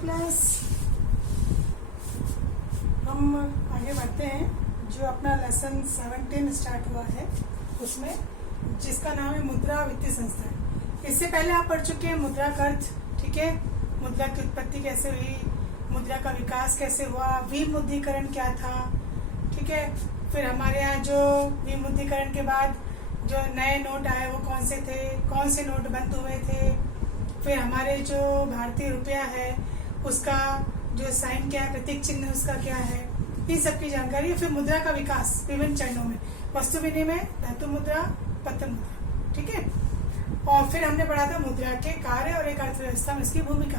Class हम आगे बढ़ते हैं। जो अपना लेसन 17 स्टार्ट हुआ है उसमें, जिसका नाम है मुद्रा वित्तीय संस्था। इससे पहले आप पढ़ चुके हैं मुद्रा का अर्थ, ठीक है, मुद्रा की उत्पत्ति कैसे हुई, मुद्रा का विकास कैसे हुआ, विमुद्रीकरण क्या था, ठीक है। फिर हमारे यहाँ जो विमुद्रीकरण के बाद जो नए नोट आए वो कौन से थे, कौन से नोट बंद हुए थे। फिर हमारे जो भारतीय रुपया है उसका जो साइन क्या है, प्रतीक चिन्ह उसका क्या है, इन सब की जानकारी। फिर मुद्रा का विकास विभिन्न चरणों में, वस्तु विनिमय, धातु मुद्रा, पत्र मुद्रा, ठीक है। और फिर हमने पढ़ा था मुद्रा के कार्य और एक अर्थव्यवस्था में इसकी भूमिका।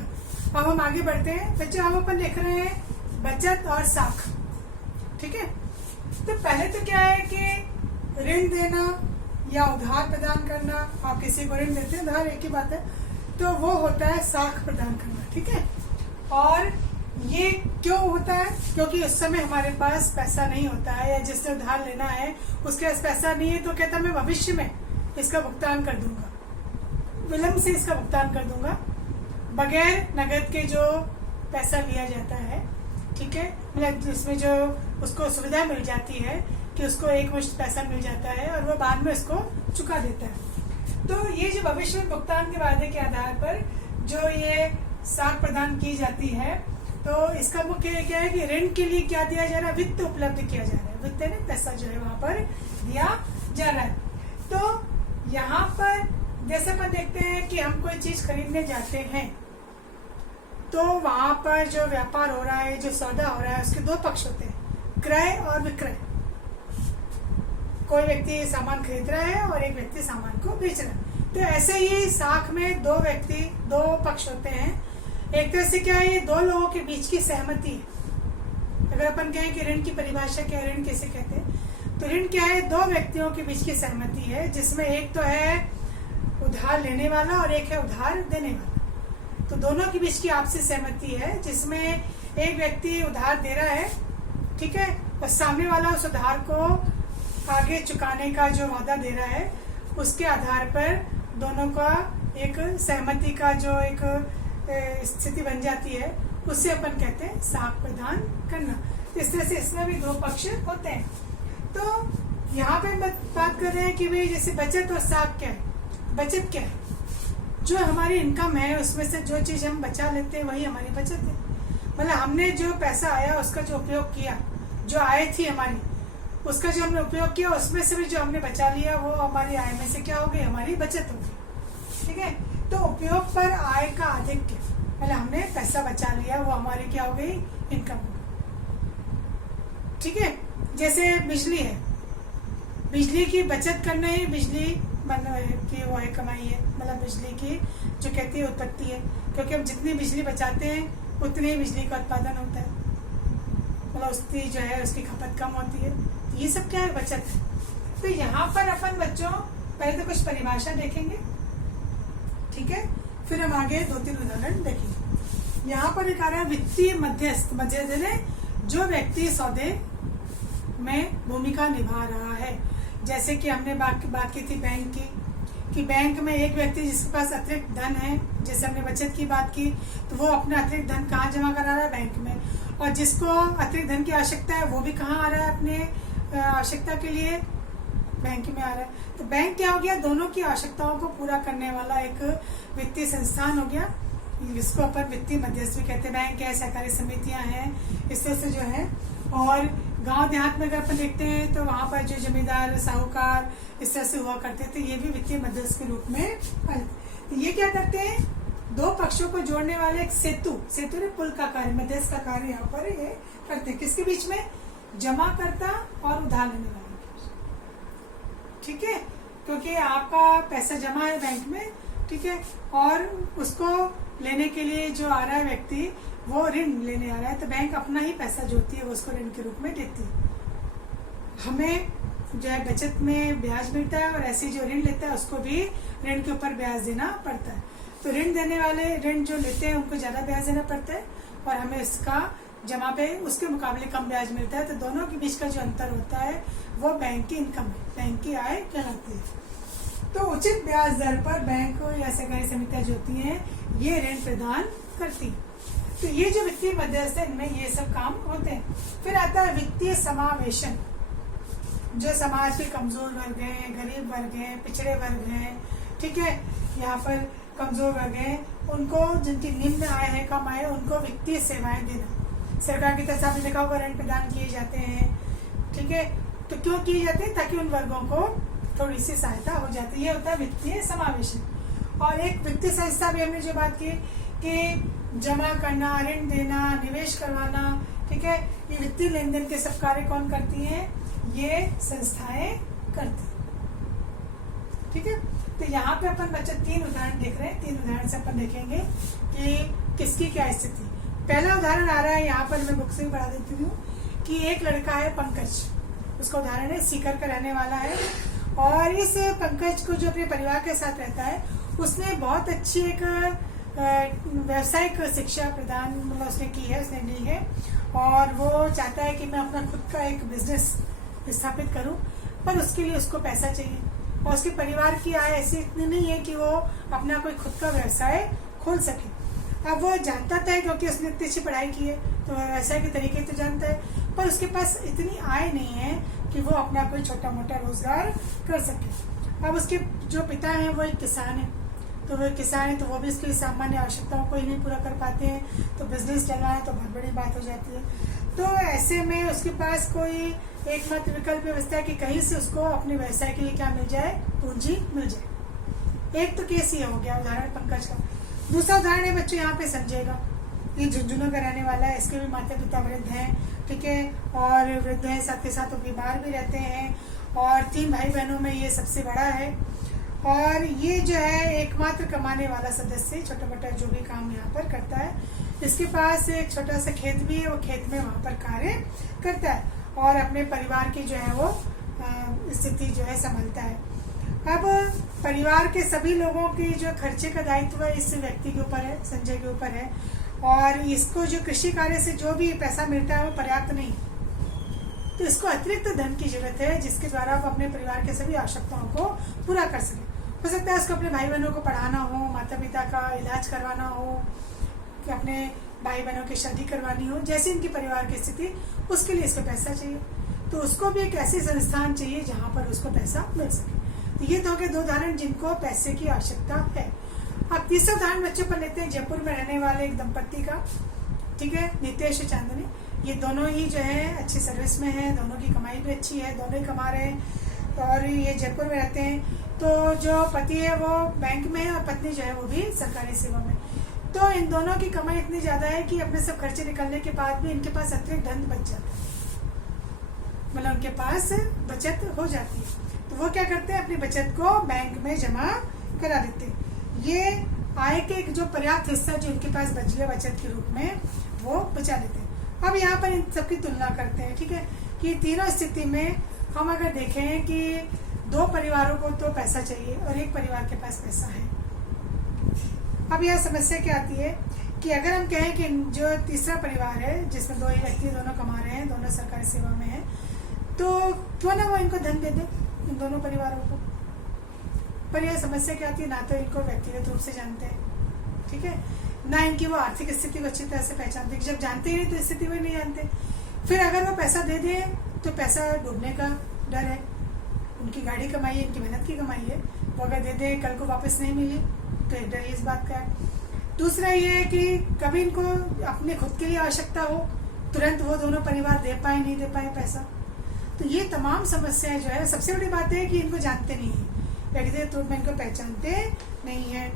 अब हम आगे बढ़ते हैं बच्चों। हम अपन देख रहे हैं बचत और साख, ठीक है। तो पहले तो क्या है कि ऋण देना या उधार प्रदान करना। आप किसी को ऋण देते हैं, उधार एक ही बात है, तो वो होता है साख प्रदान करना, ठीक है। और ये क्यों होता है? क्योंकि उस समय हमारे पास पैसा नहीं होता है, या जिससे उधार लेना है उसके पास पैसा नहीं है, तो कहता मैं भविष्य में इसका भुगतान कर दूंगा, विलंब से इसका भुगतान कर दूंगा, बगैर नगद के जो पैसा लिया जाता है, ठीक है। मतलब जिसमें जो उसको सुविधा मिल जाती है कि उसको एक मुश्त पैसा मिल जाता है और वो बाद में उसको चुका देता है। तो ये जो भविष्य में भुगतान के वादे के आधार पर जो ये साख प्रदान की जाती है, तो इसका मुख्य क्या है कि ऋण के लिए क्या दिया जा रहा है, वित्त उपलब्ध किया जा रहा है। वित्त ने पैसा जो है वहां पर दिया जा रहा है। तो यहाँ पर जैसे अपन देखते हैं कि हम कोई चीज खरीदने जाते हैं, तो वहां पर जो व्यापार हो रहा है, जो सौदा हो रहा है, उसके दो पक्ष होते हैं, क्रय और विक्रय। कोई व्यक्ति सामान खरीद रहा है और एक व्यक्ति सामान को बेच रहा है। तो ऐसे ही साख में दो पक्ष होते हैं। एक तरह से क्या है, ये दो लोगों के बीच की सहमति है। अगर अपन कहें कि ऋण की परिभाषा क्या है, ऋण किसे कहते हैं, तो ऋण क्या है, दो व्यक्तियों के बीच की सहमति है, जिसमें एक तो है उधार लेने वाला और एक है उधार देने वाला। तो दोनों के बीच की आपसी सहमति है, जिसमें एक व्यक्ति उधार दे रहा है, ठीक है, और सामने वाला उस उधार को आगे चुकाने का जो वादा दे रहा है, उसके आधार पर दोनों का एक सहमति का जो एक स्थिति बन जाती है, उससे अपन कहते हैं साख प्रदान करना। तो इस तरह से इसमें भी दो पक्ष होते हैं। तो यहाँ पे बात कर रहे हैं कि भाई जैसे बचत और साख क्या है। बचत क्या है? जो हमारी इनकम है उसमें से जो चीज हम बचा लेते हैं वही हमारी बचत है। मतलब हमने जो पैसा आया उसका जो उपयोग किया, जो आय थी हमारी, उसका जो हमने उपयोग किया, उसमें से भी जो हमने बचा लिया वो हमारी आय में से क्या हो गई, हमारी बचत हो गई, ठीक है। तो उपयोग पर आय का आधिक्य, मतलब हमने पैसा बचा लिया, वो हमारी क्या हो गई, इनकम हो गई, ठीक है। जैसे बिजली है, बिजली की बचत करना ही बिजली की वो है, कमाई है, मतलब बिजली की जो कहती है उत्पत्ति है। क्योंकि हम जितनी बिजली बचाते हैं उतनी ही बिजली का उत्पादन होता है, मतलब उसकी जो है उसकी खपत कम होती है। ये सब क्या है, बचत है। तो यहाँ पर अपन बच्चों पहले तो कुछ परिभाषा देखेंगे, ठीक है, फिर हम आगे 2-3 उदाहरण देखेंगे। यहाँ पर एक आ रहा है वित्तीय मध्यस्थ, जो व्यक्ति सौदे में भूमिका निभा रहा है। जैसे कि हमने बात की थी बैंक की, कि बैंक में एक व्यक्ति जिसके पास अतिरिक्त धन है, जैसे हमने बचत की बात की, तो वो अपना अतिरिक्त धन कहाँ जमा करा रहा है, बैंक में। और जिसको अतिरिक्त धन की आवश्यकता है वो भी कहाँ आ रहा है, अपने आवश्यकता के लिए बैंक में आ रहा है। तो बैंक क्या हो गया, दोनों की आवश्यकताओं को पूरा करने वाला एक वित्तीय संस्थान हो गया, जिसको अपन वित्तीय मध्यस्थ भी कहते हैं। बैंक है, सहकारी समितियां हैं, इस तरह से जो है। और गांव देहात में अगर अपन देखते हैं तो वहां पर जो जमींदार, साहूकार इस तरह से हुआ करते थे, ये भी वित्तीय मध्यस्थ के रूप में आए। ये क्या करते हैं, दो पक्षों को जोड़ने वाले एक सेतु ने पुल का कार्य, मध्यस्थ का कार्य यहाँ पर ये करते हैं। किसके बीच में, जमाकर्ता और उधार लेने वाले, ठीक है। क्योंकि आपका पैसा जमा है बैंक में, ठीक है, और उसको लेने के लिए जो आ रहा है व्यक्ति, वो ऋण लेने आ रहा है, तो बैंक अपना ही पैसा जो होती है वो उसको ऋण के रूप में देती है। हमें जो है बचत में ब्याज मिलता है, और ऐसे जो ऋण लेता है उसको भी ऋण के ऊपर ब्याज देना पड़ता है। तो ऋण देने वाले ऋण जो लेते हैं उनको ज्यादा ब्याज देना पड़ता है, और हमें इसका जमा पे उसके मुकाबले कम ब्याज मिलता है। तो दोनों के बीच का जो अंतर होता है वो बैंक की इनकम है, बैंक की आय कहलाती है। तो उचित ब्याज दर पर बैंक या सहकारी समितियां जो होती हैं ये ऋण प्रदान करती है। तो ये जो वित्तीय मध्यस्थ है, इनमें ये सब काम होते हैं। फिर आता है वित्तीय समावेशन। जो समाज के कमजोर वर्ग हैं, गरीब वर्ग हैं, पिछड़े वर्ग हैं, ठीक है, यहाँ पर कमजोर वर्ग हैं, उनको जिनकी निम्न आय है, कम आय है, उनको वित्तीय सेवाएं देना। सरकार की तरफ से आपने देखा होगा ऋण प्रदान किए जाते हैं, ठीक है। तो क्यों किए जाते हैं? ताकि उन वर्गों को थोड़ी सी सहायता हो जाती है। ये होता है वित्तीय समावेशन। और एक वित्तीय संस्था भी हमने जो बात की कि जमा करना, ऋण देना, निवेश करवाना, ठीक है, ये वित्तीय लेन देन के सब कार्य कौन करती हैं? ये संस्थाएं करती, ठीक है। तो यहाँ पे अपन बच्चे 3 उदाहरण देख रहे हैं। 3 उदाहरण से अपन देखेंगे कि किसकी क्या स्थिति। पहला उदाहरण आ रहा है यहाँ पर, मैं बुक से भी पढ़ा देती हूँ कि एक लड़का है पंकज, उसका उदाहरण है, सीकर का रहने वाला है। और इस पंकज को जो अपने परिवार के साथ रहता है, उसने बहुत अच्छी एक व्यावसायिक शिक्षा प्रदान मतलब उसने की है, उसने ली है। और वो चाहता है कि मैं अपना खुद का एक बिजनेस स्थापित करूं, पर उसके लिए उसको पैसा चाहिए। और उसके परिवार की आय ऐसी इतनी नहीं है कि वो अपना कोई खुद का व्यवसाय खोल सके। अब वो जानता था क्योंकि उसने इतनी अच्छी पढ़ाई की है, तो व्यवसाय के तरीके तो जानता है, पर उसके पास इतनी आय नहीं है कि वो अपना कोई छोटा मोटा रोजगार कर सके। अब उसके जो पिता हैं वो एक किसान है, तो वो किसान है तो वो भी इसकी सामान्य आवश्यकताओं को ही नहीं पूरा कर पाते हैं, तो बिजनेस चलाना तो बहुत बड़ी बात हो जाती है। तो ऐसे में उसके पास कोई एकमात्र विकल्प व्यवस्था है कि कहीं से उसको अपने व्यवसाय के लिए क्या मिल जाए? पूंजी मिल जाए। एक तो केस ये हो गया उदाहरण पंकज का। दूसरा उदाहरण है बच्चों यहाँ पे संजय का। ये झुंझुनू का रहने वाला है, इसके भी माता पिता वृद्ध हैं, ठीक है, और वृद्ध हैं, साथ के साथ वो बीमार भी रहते हैं, और 3 भाई बहनों में ये सबसे बड़ा है। और ये जो है एकमात्र कमाने वाला सदस्य, छोटा मोटा जो भी काम यहाँ पर करता है। इसके पास एक छोटा सा खेत भी है, वो खेत में वहाँ पर कार्य करता है और अपने परिवार की जो है वो स्थिति जो है संभालता है। अब परिवार के सभी लोगों की जो खर्चे का दायित्व इस व्यक्ति के ऊपर है, संजय के ऊपर है। और इसको जो कृषि कार्य से जो भी पैसा मिलता है वो पर्याप्त नहीं, तो इसको अतिरिक्त धन की जरूरत है जिसके द्वारा वो अपने परिवार के सभी आवश्यकताओं को पूरा कर सके। हो सकता है उसको अपने भाई बहनों को पढ़ाना हो, माता पिता का इलाज करवाना हो, कि अपने भाई बहनों की शादी करवानी हो, जैसे इनकी परिवार की स्थिति, उसके लिए इसको पैसा चाहिए। तो उसको भी एक ऐसी संस्थान चाहिए जहाँ पर उसको पैसा मिल सके। तो ये तो हो गए 2 उदाहरण जिनको पैसे की आवश्यकता है। अब तीसरा उदाहरण बच्चों पर लेते हैं जयपुर में रहने वाले एक दंपत्ति का, ठीक है, नितेश और चांदनी। ये दोनों ही जो है अच्छी सर्विस में है, दोनों की कमाई भी अच्छी है, दोनों ही कमा रहे हैं और ये जयपुर में रहते हैं। तो जो पति है वो बैंक में है और पत्नी जो है वो भी सरकारी सेवा में। तो इन दोनों की कमाई इतनी ज्यादा है कि अपने सब खर्चे निकलने के बाद भी इनके पास अतिरिक्त धन बच जाता है, मतलब उनके पास बचत हो जाती है। तो वो क्या करते हैं, अपनी बचत को बैंक में जमा करा देते हैं। ये आय के जो पर्याप्त हिस्सा जो इनके पास बच गया बचत के रूप में, वो बचा लेते हैं। अब यहाँ पर इन सबकी तुलना करते हैं, ठीक है, कि तीनों स्थिति में हम अगर देखें कि 2 परिवारों को तो पैसा चाहिए और एक परिवार के पास पैसा है। अब यह समस्या क्या आती है कि अगर हम कहें कि जो तीसरा परिवार है जिसमें 2 ही व्यक्ति दोनों कमा रहे हैं, दोनों सरकारी सेवा में हैं, तो क्यों ना वो इनको धन दे दे इन दोनों परिवारों को। पर यह समस्या क्या आती है, ना तो इनको व्यक्तिगत रूप से जानते हैं, ठीक है, ना इनकी वो आर्थिक स्थिति को अच्छी तरह से पहचानते। जब जानते ही नहीं तो स्थिति वो नहीं जानते। फिर अगर वो पैसा दे दे तो पैसा डूबने का डर है। उनकी गाड़ी कमाई है, इनकी मेहनत की कमाई है, वो अगर दे दे कल को वापस नहीं मिली तो एक डर इस बात का है। दूसरा ये है कि कभी इनको अपने खुद के लिए आवश्यकता हो, तुरंत वो दोनों परिवार दे पाए नहीं दे पाए पैसा। तो ये तमाम समस्याएं जो है, सबसे बड़ी बात है कि इनको जानते नहीं है, व्यक्तिगत रूप में इनको पहचानते नहीं है।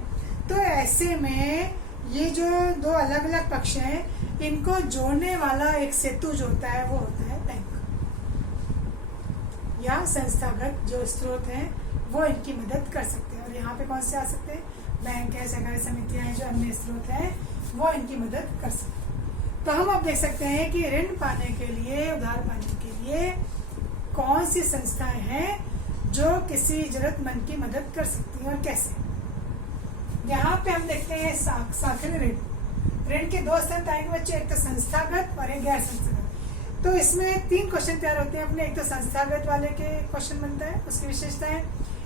तो ऐसे में ये जो 2 अलग अलग पक्ष हैं, इनको जोड़ने वाला एक सेतु जो होता है वो होता है बैंक, या संस्थागत जो स्रोत हैं वो इनकी मदद कर सकते हैं। और यहाँ पे कौन से आ सकते हैं, बैंक है, सहकारी समितियां हैं, जो अन्य स्रोत हैं वो इनकी मदद कर सकते हैं। तो हम अब देख सकते हैं कि ऋण पाने के लिए, उधार पाने के लिए कौन सी संस्थाएं हैं जो किसी जरूरतमंद की मदद कर सकती हैं और कैसे। यहाँ पे हम देखते हैं साखरी ऋण। ऋण के 2 स्तर आएंगे बच्चे, एक तो संस्थागत और एक गैर संस्थागत। तो इसमें 3 क्वेश्चन तैयार होते हैं अपने। एक तो संस्थागत वाले के क्वेश्चन बनता है, उसकी विशेषताएं,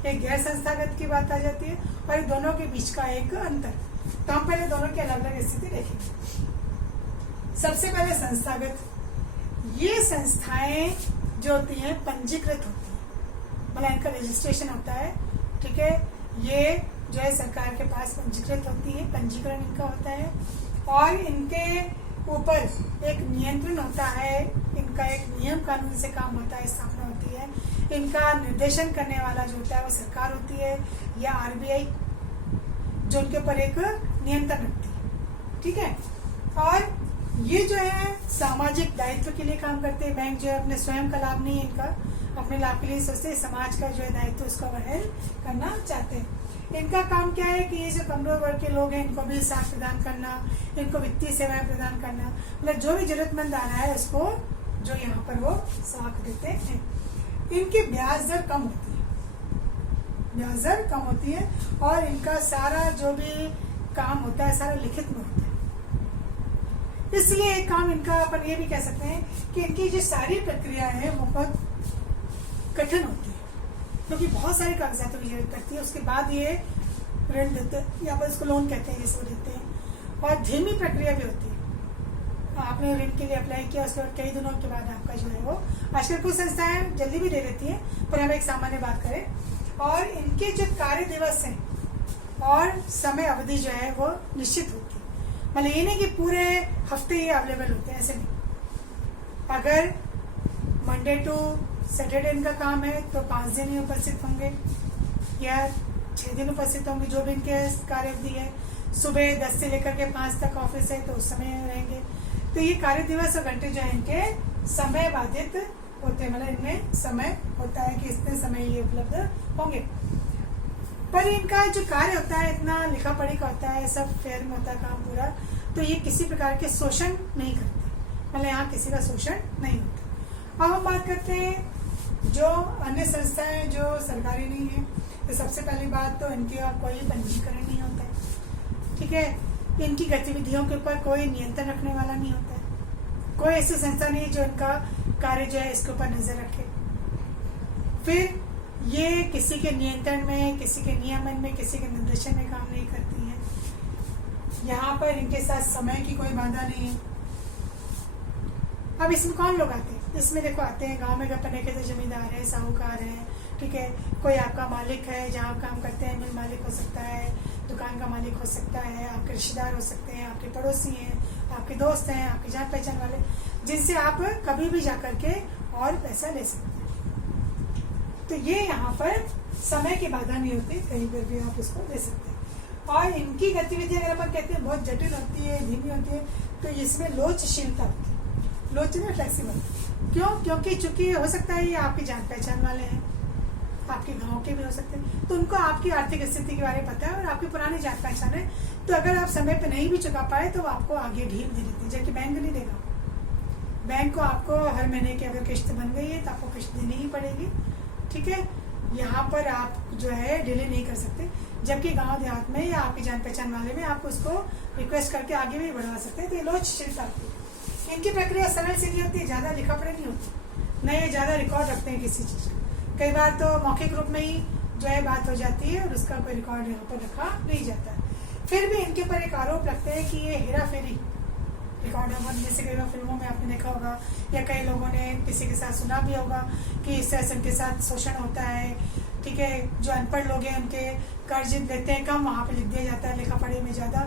एक गैर संस्थागत की बात आ जाती है, और दोनों के बीच का एक अंतर। तो हम पहले दोनों की अलग अलग स्थिति देखेंगे। सबसे पहले संस्थागत, ये संस्थाएं जो होती हैं पंजीकृत होती हैं, मतलब इनका रजिस्ट्रेशन होता है, ठीक है। ये जो है सरकार के पास पंजीकृत होती है, पंजीकरण इनका होता है, और इनके ऊपर एक नियंत्रण होता है, इनका एक नियम कानून से काम होता है, स्थापना होती है। इनका निर्देशन करने वाला जो होता है वो सरकार होती है या आरबीआई, जो उनके ऊपर एक नियंत्रण रखती है, ठीक है। और ये जो है सामाजिक दायित्व के लिए काम करते हैं। बैंक जो है अपने स्वयं का लाभ नहीं है इनका, अपने लाभ के लिए सोचते, समाज का जो है दायित्व उसको वहन करना चाहते हैं। इनका काम क्या है कि ये जो कमजोर वर्ग के लोग हैं इनको भी साथ प्रदान करना, इनको वित्तीय सेवाएं प्रदान करना, मतलब जो भी जरूरतमंद आ रहा है उसको जो यहाँ पर वो साथ देते हैं। इनकी ब्याज दर कम होती है, ब्याज दर कम होती है, और इनका सारा जो भी काम होता है सारा लिखित में होता है। इसलिए एक काम इनका अपन ये भी कह सकते हैं कि इनकी जो सारी प्रक्रिया है वो बहुत कठिन होती है, क्योंकि बहुत सारे कागजातों की जरूरत पड़ती है। उसके बाद ये ऋण देते हैं, या पर इसको लोन कहते हैं, जिसको देते हैं, और धीमी प्रक्रिया भी होती है। आपने ऋण के लिए अप्लाई किया, उसके बाद कई दिनों के बाद आपका जो है वो, आजकल कुछ संस्थाएं जल्दी भी दे देती हैं, पर हम एक सामान्य बात करें। और इनके जो कार्य दिवस हैं और समय अवधि जो है वो निश्चित होती है, मतलब ये नहीं कि पूरे हफ्ते ये अवेलेबल होते हैं, ऐसे नहीं। अगर मंडे टू सैटरडे इनका काम है तो 5 दिन ही उपस्थित होंगे, या 6 दिन उपस्थित होंगे, जो भी इनके कार्य अवधि है। सुबह 10 से लेकर के 5 तक ऑफिस है तो उस समय रहेंगे। तो ये कार्य दिवस और घंटे जो है इनके समय बाधित होते हैं, मतलब इनमें समय होता है कि इतने समय ये उपलब्ध होंगे। पर इनका जो कार्य होता है इतना लिखा पढ़ी का होता है, सब फेयर में होता है काम पूरा, तो ये किसी प्रकार के शोषण नहीं करते, मतलब यहाँ किसी का शोषण नहीं होता। अब हम बात करते हैं जो अन्य संस्थाएं जो सरकारी नहीं है, तो सबसे पहली बात तो इनके कोई पंजीकरण नहीं होता है, ठीक है। इनकी गतिविधियों के ऊपर कोई नियंत्रण रखने वाला नहीं होता है, कोई ऐसी संस्था नहीं जो इनका कार्य जो है इसके ऊपर नजर रखे। फिर ये किसी के नियंत्रण में, किसी के नियमन में, किसी के निर्देशन में काम नहीं करती है। यहाँ पर इनके साथ समय की कोई बाधा नहीं है। अब इसमें कौन लोग आते हैं? इसमें देखो आते हैं गांव में अपने के जमींदार है, साहूकार है, ठीक है। कोई आपका मालिक है जहाँ आप काम करते हैं, मिल मालिक हो सकता है, दुकान का मालिक हो सकता है, आपके रिश्तेदार हो सकते हैं, आपके पड़ोसी हैं, आपके दोस्त हैं, आपके जान पहचान वाले, जिनसे आप कभी भी जाकर के और पैसा ले सकते हैं। तो ये यहाँ पर समय की बाधा नहीं होती, कहीं पर भी आप इसको ले सकते हैं। और इनकी गतिविधि अगर अपन कहते हैं बहुत जटिल होती है, धीमी होती है, तो इसमें लोचशीलता होती है। लोच में फ्लेक्सिबल, क्यों? क्योंकि चूंकि हो सकता है ये आपकी जान पहचान वाले हैं, आपके गांव के भी हो सकते हैं, तो उनको आपकी आर्थिक स्थिति के बारे में पता है और आपकी पुरानी जान पहचान है, तो अगर आप समय पे नहीं भी चुका पाए तो आपको आगे ढील दे देते हैं, जबकि बैंक नहीं देगा। बैंक को आपको हर महीने की अगर किस्त बन गई है तो आपको किस्त देनी ही पड़ेगी, ठीक है। यहाँ पर आप जो है डिले नहीं कर सकते, जबकि गांव देहात में या आपकी जान पहचान वाले में आप उसको रिक्वेस्ट करके आगे भी बढ़वा सकते हैं। तो ये लोचशीलता होती है। इनकी प्रक्रिया सरल सीधी होती है, ज्यादा लिखा पढ़ी नहीं होती, न ये ज्यादा रिकॉर्ड रखते हैं किसी चीज का। कई बार तो मौखिक रूप में ही जो है बात हो जाती है और उसका कोई रिकॉर्ड यहाँ पर रखा नहीं जाता है। फिर भी इनके ऊपर एक आरोप लगते हैं कि ये हेरा फेरी रिकॉर्ड होगा, जैसे कई बार फिल्मों में आपने देखा होगा या कई लोगों ने किसी के साथ सुना भी होगा कि इस तरह से उनके साथ शोषण होता है, ठीक है। जो अनपढ़ लोग हैं उनके कर्ज लेते हैं कम, वहाँ पे लिख दिया जाता है लिखा पढ़ी में ज्यादा,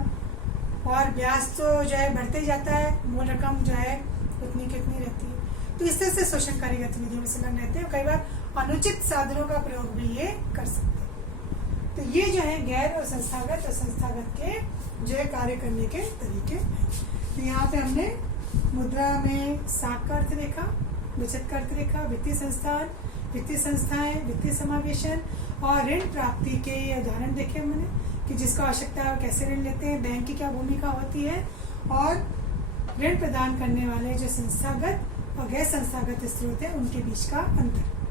और ब्याज तो जो है बढ़ते जाता है, मूल रकम जो है उतनी की उतनी रहती है। तो इस तरह से शोषणकारी गतिविधियों में संलग्न रहते हैं, कई बार अनुचित साधनों का प्रयोग भी ये कर सकते हैं। तो ये जो है गैर और संस्थागत के जो है कार्य करने के तरीके हैं। तो यहाँ पे हमने मुद्रा में साख का अर्थ देखा, बचत का अर्थ देखा, वित्तीय संस्थान, वित्तीय संस्थाएं, वित्तीय समावेशन और ऋण प्राप्ति के उदाहरण देखे हमने कि जिसको आवश्यकता है वो कैसे ऋण लेते हैं, बैंक की क्या भूमिका होती है, और ऋण प्रदान करने वाले जो संस्थागत और गैर संस्थागत स्रोत है उनके बीच का अंतर।